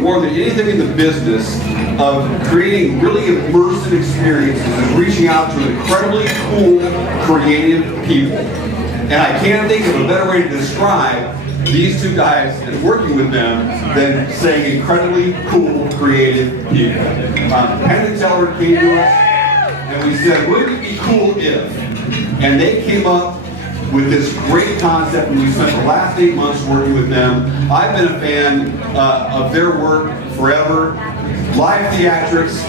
more than anything in the business of creating really immersive experiences and reaching out to incredibly cool, creative people. And I can't think of a better way to describe these two guys and working with them than saying incredibly cool, creative people. Penn and Teller came to us and we said, wouldn't it be cool if? And they came up with this great concept, and we spent the last 8 months working with them. I've been a fan of their work forever. Live theatrics,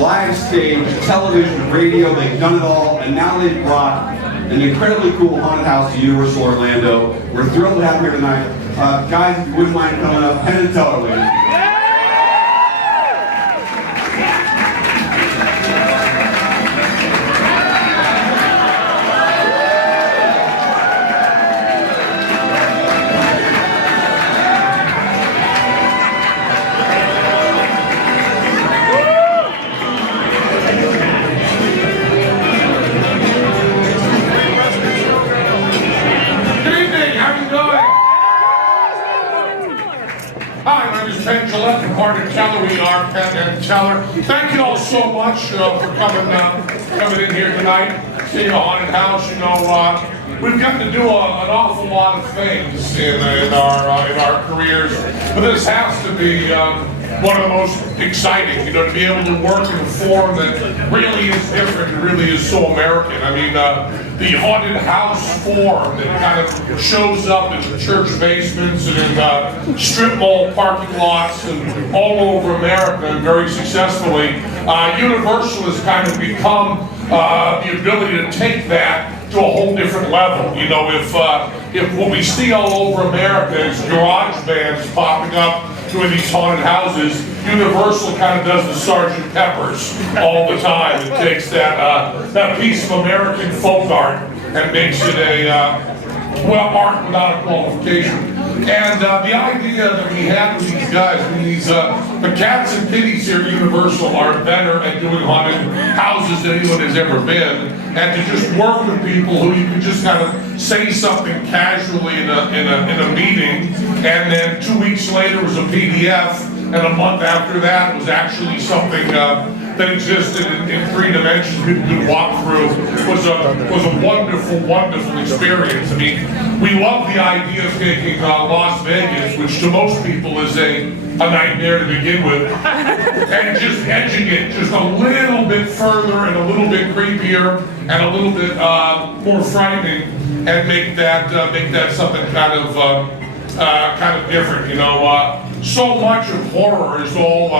live stage, television, radio, they've done it all, and now they've brought an incredibly cool haunted house to Universal Orlando. We're thrilled to have them here tonight. Guys, if you wouldn't mind coming up, Penn and Teller, ladies. Hi, my name is Penn Teller from Penn and Teller. We are Penn and Teller. Thank you all so much for coming in here tonight, seeing a haunted house. You know, we've gotten to do an awful lot of things in our careers, but this has to be one of the most exciting. You know, to be able to work in a form that really is different and really is so American. I mean, the haunted house form that kind of shows up in the church basements and in strip mall parking lots and all over America, and very successfully. Universal has kind of become the ability to take that to a whole different level. You know, if what we see all over America is garage bands popping up doing these haunted houses, Universal kind of does the Sgt. Pepper's all the time. It takes that piece of American folk art and makes it a art without a qualification. And the idea that we had with these guys, the cats and kitties here at Universal are better at doing haunted houses than anyone has ever been. And to just work with people who you can just kind of say something casually in a meeting, and then 2 weeks later it was a PDF, and a month after that it was actually something that existed in 3 dimensions people could walk through. Was a wonderful, wonderful experience. I mean, we love the idea of taking Las Vegas, which to most people is a nightmare to begin with, and just edging it just a little bit further and a little bit creepier and a little bit more frightening, and make that something kind of different. You know, so much of horror is all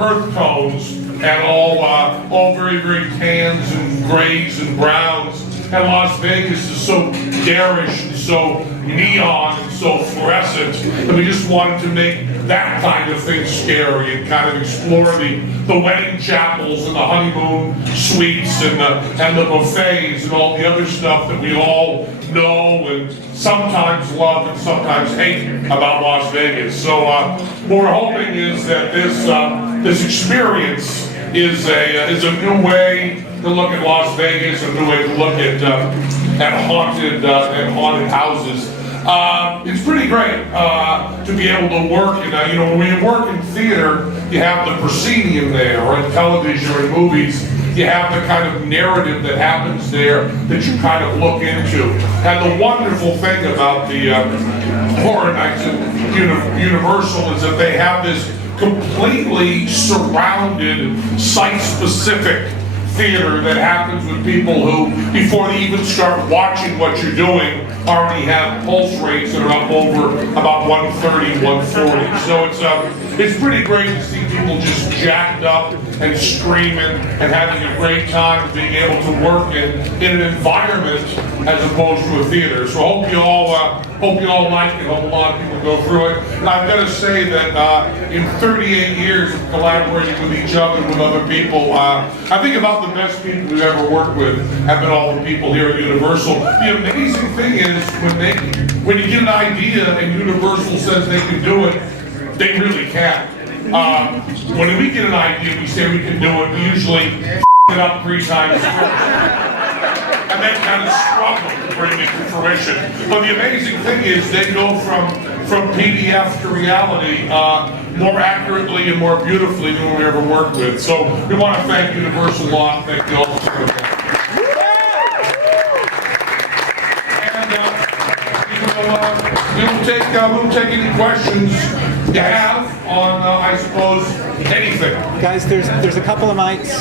earth tones and all very, very tans and grays and browns. And Las Vegas is so garish and so neon and so fluorescent that we just wanted to make that kind of thing scary and kind of explore the wedding chapels and the honeymoon suites and the buffets and all the other stuff that we all know and sometimes love and sometimes hate about Las Vegas. So what we're hoping is that this experience is a new way to look at Las Vegas, a new way to look at haunted houses. It's pretty great to be able to work in, you know, when you work in theater, you have the proscenium there, or in television or in movies, you have the kind of narrative that happens there that you kind of look into. And the wonderful thing about the Horror Nights at Universal is that they have this completely surrounded, site-specific theater that happens with people who, before they even start watching what you're doing, already have pulse rates that are up over about 130, 140. So it's pretty great to see people just jacked up and screaming and having a great time being able to work in an environment as opposed to a theater. So I hope you all like it. I hope a lot of people go through it. And I've got to say that in 38 years of collaborating with each other and with other people, I think about the best people we've ever worked with have been all the people here at Universal. The amazing thing is when you get an idea and Universal says they can do it, they really can. When we get an idea, we say we can do it, we usually it up 3 times and then kind of struggle to bring it to fruition. But the amazing thing is they go from from PDF to reality more accurately and more beautifully than we ever worked with. So we want to thank Universal a lot. Thank you all for that. And we will take any questions you have on, I suppose, anything. Guys, there's a couple of mics.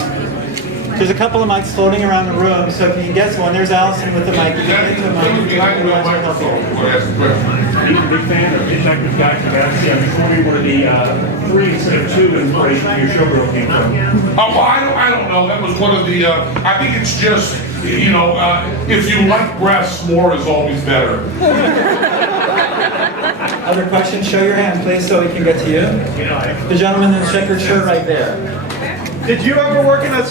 There's a couple of mics floating around the room, so if you can guess one, there's Allison with the mic. You can get into a mic. Behind the microphone. Ask the question. He's a big fan of Hitchhiker's Guide to Galaxy. I was wondering where the 3 instead of 2 inspiration for your showgirl came from. Oh, well, I don't know. That was one of the, I think it's just, you know, if you like breasts, more is always better. Other questions? Show your hand, please, so we can get to you. The gentleman in the checkered shirt right there. Did you ever work in a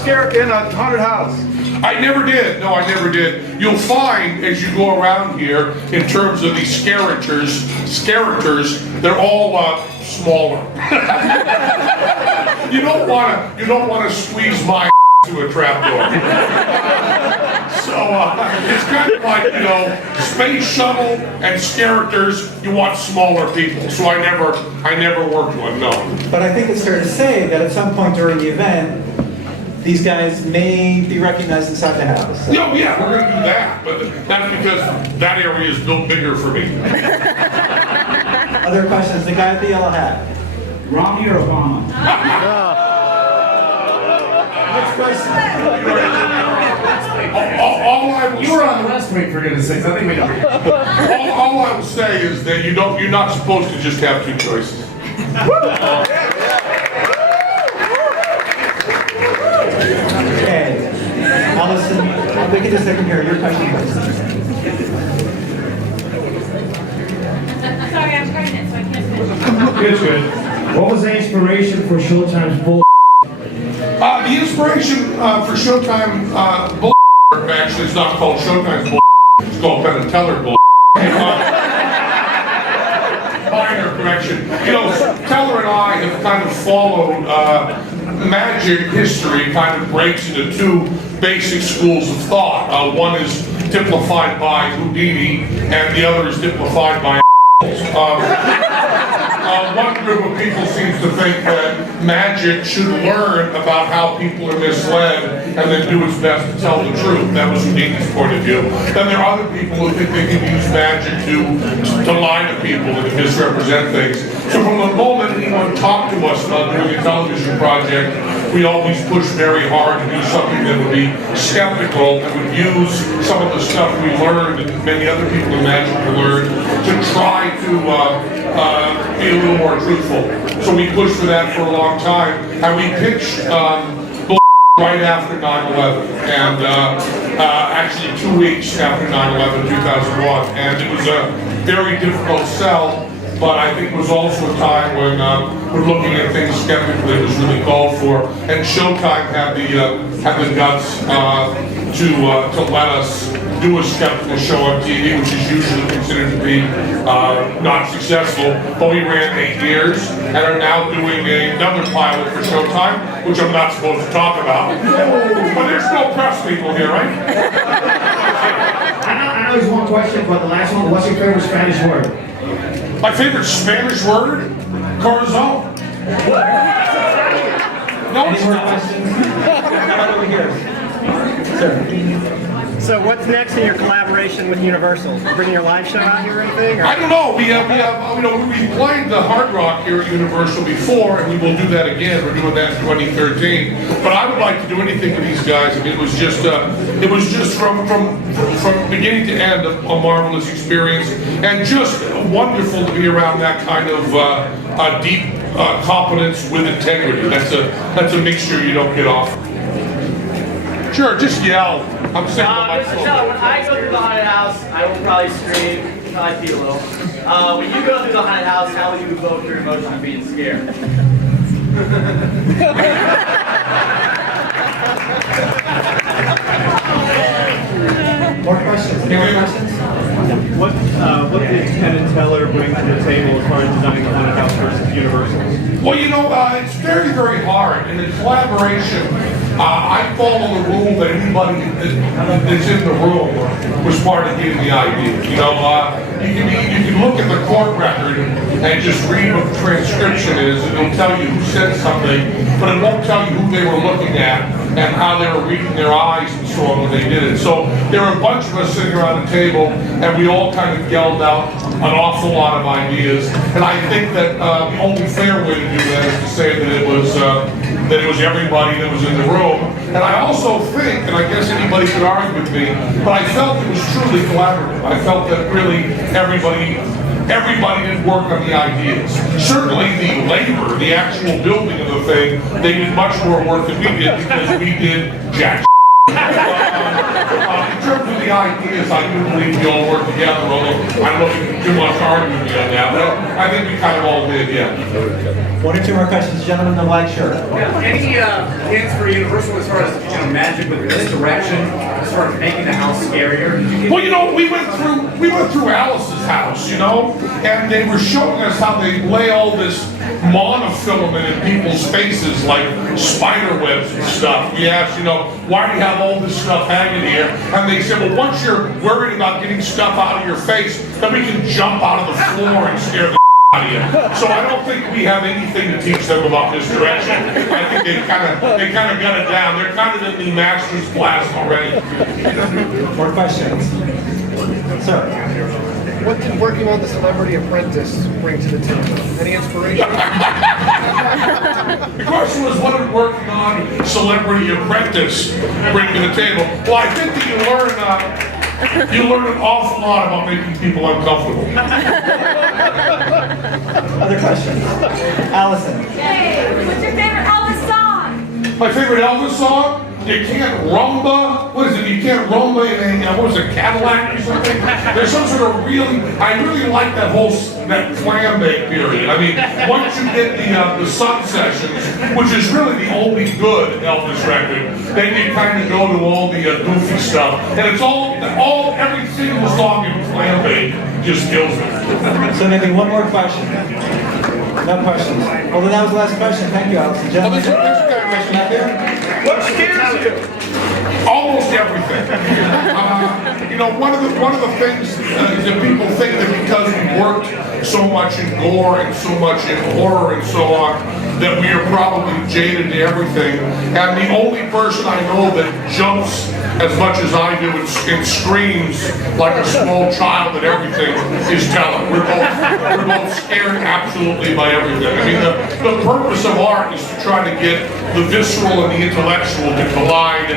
haunted house? I never did. No, I never did. You'll find as you go around here, in terms of these characters, they're all smaller. You don't want to squeeze my to a trapdoor. So it's kind of like, you know, space shuttle and characters. You want smaller people. So I never worked one. No. But I think it's fair to say that at some point during the event, these guys may be recognized inside the house. So. Yeah, we're going to do that, but that's because that area is built bigger for me. Other questions? The guy with the yellow hat. Romney or Obama? Next question. All I will You were on the West Wing, for goodness sakes. I think we know. all I will say is that you're not supposed to just have two choices. Okay. Allison, we can just take care of your question, please. Sorry, I'm pregnant, so I can't finish. Good. What was the inspiration for Showtime's bull? The inspiration for Showtime bull actually is not called Showtime's bull. It's called Penn and Teller bull. Minor correction. You know, Teller and I have kind of followed magic history. Kind of breaks into two basic schools of thought. One is typified by Houdini, and the other is typified by one group of people seems to think that magic should learn about how people are misled and then do its best to tell the truth. That was Houdini's point of view. Then there are other people who think they can use magic to lie to people and to misrepresent things. So from the moment anyone talked to us about doing a television project, we always pushed very hard to do something that would be skeptical and would use some of the stuff we learned and many other people in magic learned to try to be a little more truthful. So we pushed for that for a long time, and we pitched right after 9/11, and actually 2 weeks after 9/11, 2001, and it was a very difficult sell. But I think it was also a time when we're looking at things skeptically. It was really called for, and Showtime had the guts to let us do a skeptical show on TV, which is usually considered to be not successful. But we ran 8 years and are now doing another pilot for Showtime, which I'm not supposed to talk about. But there's no press people here, right? I know there's one question, but the last one, what's your favorite Spanish word? My favorite Spanish word? Corazon. No, it's Any more not. questions? How about over here? Sir. So what's next in your collaboration with Universal? Bringing your live show out here or anything? Or? I don't know. We played the Hard Rock here at Universal before, and we will do that again. We're doing that in 2013. But I would like to do anything with these guys. I mean, it was just from beginning to end a marvelous experience, and just wonderful to be around that kind of deep competence with integrity. That's a mixture you don't get off. Sure, just yell. I'm sick of my Mr. Teller, when I go through the haunted house, I will probably scream, probably pee a little. When you go through the haunted house, how will you evoke your emotion of being scared? More questions? Any more questions? What did Penn and Teller bring to the table as far as designing the haunted house versus Universal? Well, you know, it's very, very hard, and the collaboration I follow the rule that anybody that's in the room was part of getting the idea. You know, you can look at the court record and just read what the transcription is, and it'll tell you who said something, but it won't tell you who they were looking at and how they were reading their eyes and so on when they did it. So there were a bunch of us sitting around the table, and we all kind of yelled out an awful lot of ideas. And I think that the only fair way to do that is to say that it was everybody that was in the room. And I also think, and I guess anybody could argue with me, but I felt it was truly collaborative. I felt that really everybody did work on the ideas. Certainly the labor, the actual building of the thing, they did much more work than we did because we did jack. In terms of the ideas, I do believe we all work together, although I'm looking too much to argue with me on that. But I think we kind of all did, yeah. One or two more questions. Gentleman in the white shirt. Any hints for Universal as far as magic with misdirection, as far as making the house scarier? Well, you know, we went through Alice's house, you know, and they were showing us how they lay all this monofilament in people's faces like spider webs and stuff. We asked, you know, why do you have all this stuff hanging here? And they said, well, once you're worried about getting stuff out of your face, then we can jump out of the floor and scare the out of you. So I don't think we have anything to teach them about misdirection. I think they kind of got it down. They're kind of in the master's class already. More questions? Sir. What did working on The Celebrity Apprentice bring to the table? Any inspiration? The question was, what did working on Celebrity Apprentice bring to the table? Well, I think that you learn an awful lot about making people uncomfortable. Other questions? Allison. Hey, what's your favorite Elvis song? My favorite Elvis song? You can't rumba. What is it? You can't rumba in a what is it, Cadillac or something? There's some sort of I really like that clam bake period. I mean, once you get the Sun Sessions, which is really the only good Elvis record, then you kind of go to all the goofy stuff, and it's every single song in clam bake just kills me. So maybe one more question. No questions. Well, then that was the last question. Thank you, Allison. Gentlemen, there's a question out there. What scares you? Almost everything. You know, one of the things that people think that because we worked so much in gore and so much in horror and so on, that we are probably jaded to everything. And the only person I know that jumps as much as I do and screams like a small child at everything is Teller. We're both scared absolutely by everything. I mean, the purpose of art is to try to get the visceral and the intellectual to collide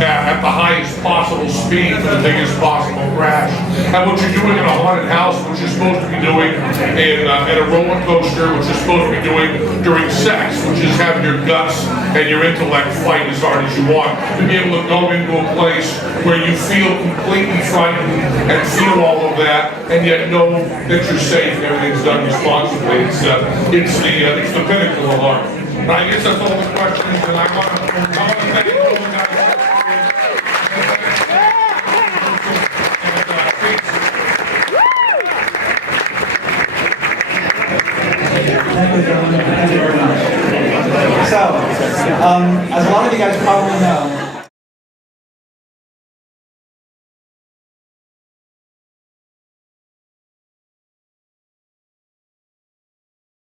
at the highest possible speed for the biggest possible crash. And what you're doing in a haunted house, what you're supposed to be doing in a roller coaster, what you're supposed to be doing during sex, which is having your guts and your intellect fight as hard as you want, to be able to go into a place where you feel completely frightened and feel all of that, and yet know that you're safe and everything's done responsibly. It's the pinnacle of art. And I guess that's all the questions, and I want to thank all the guys. Thank you, gentlemen. Thank you very much. So, as a lot of you guys probably know,